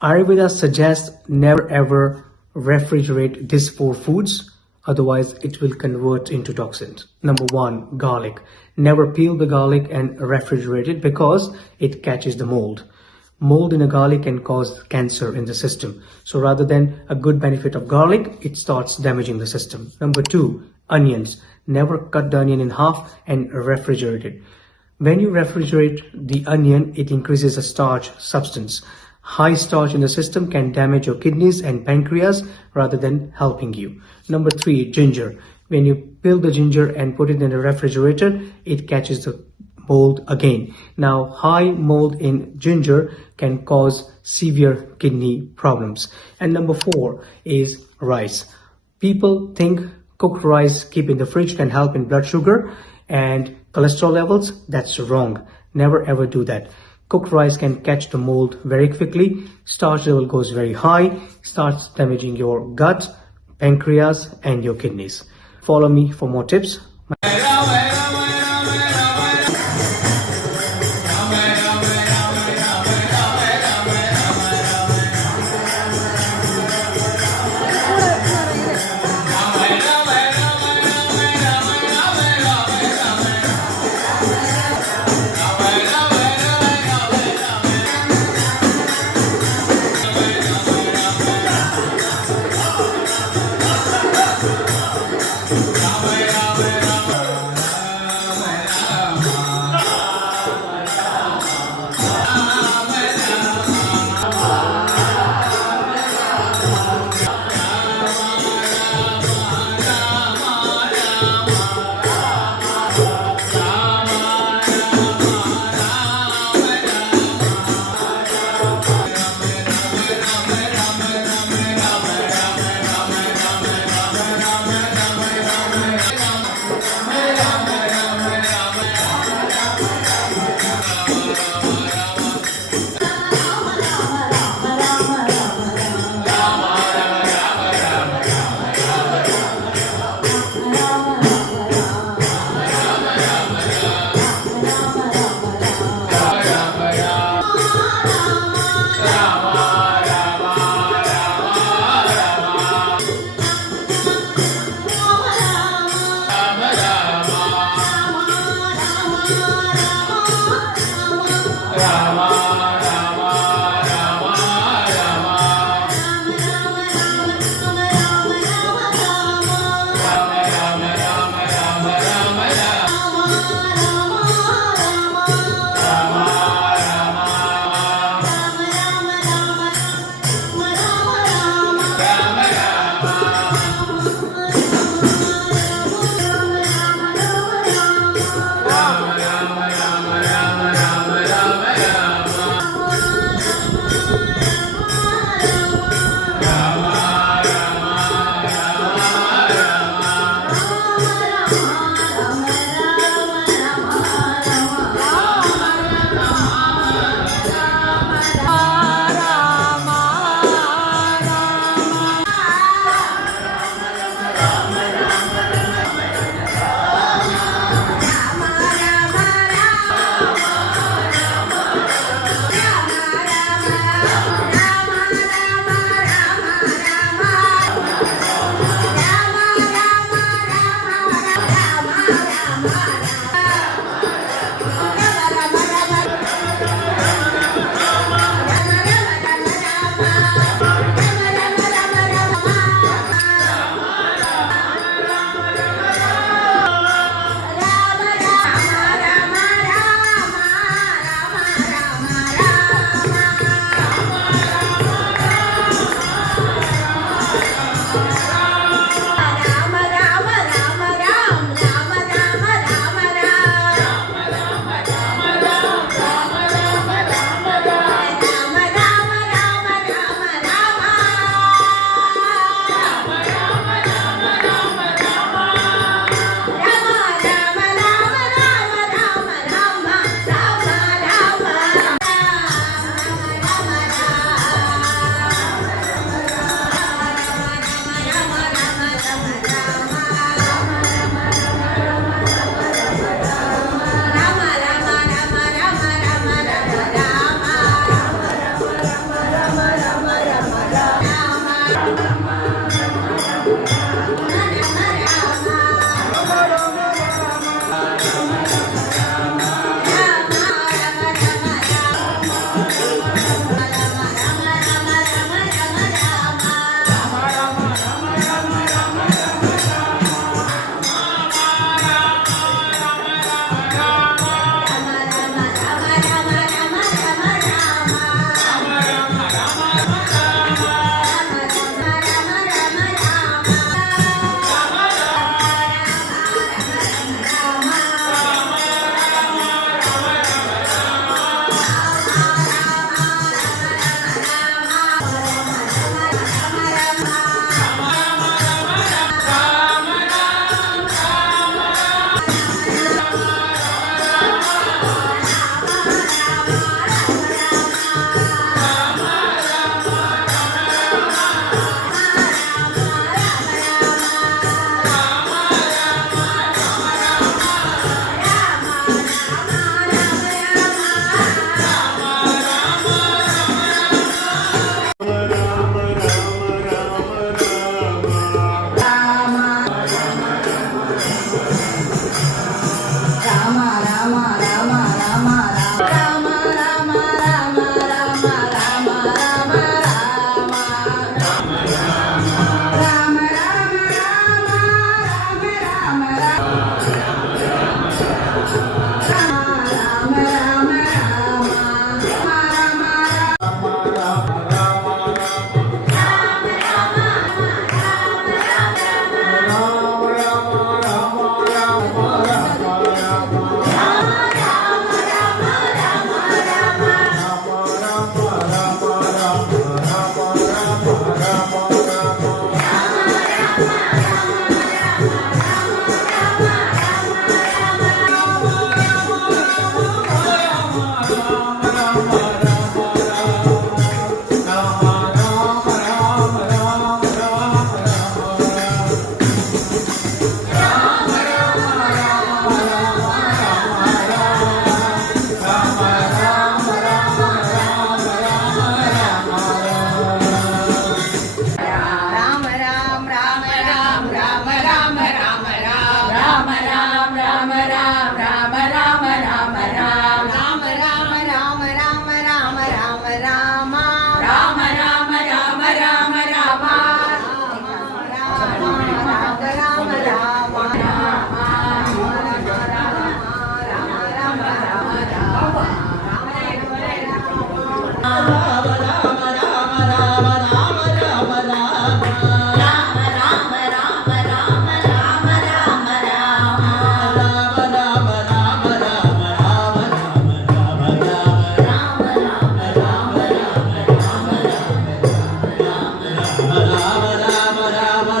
Ayurveda suggests never ever refrigerate these four foods, otherwise it will convert into toxins. Number one, garlic. Never peel the garlic and refrigerate it because it catches the mold. Mold in a garlic can cause cancer in the system. So rather than a good benefit of garlic, it starts damaging the system. Number two, onions. Never cut the onion in half and refrigerate it. When you refrigerate the onion, it increases a starch substance. High starch in the system can damage your kidneys and pancreas rather than helping you. Number three, ginger. When you peel the ginger and put it in the refrigerator, it catches the mold again. Now, high mold in ginger can cause severe kidney problems. And number four is rice. People think cooked rice keep in the fridge can help in blood sugar and cholesterol levels. That's wrong. Never ever do that. Cooked rice can catch the mold very quickly. Starch level goes very high, starts damaging your gut, pancreas, and your kidneys. Follow me for more tips.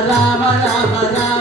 Ram Ram Ram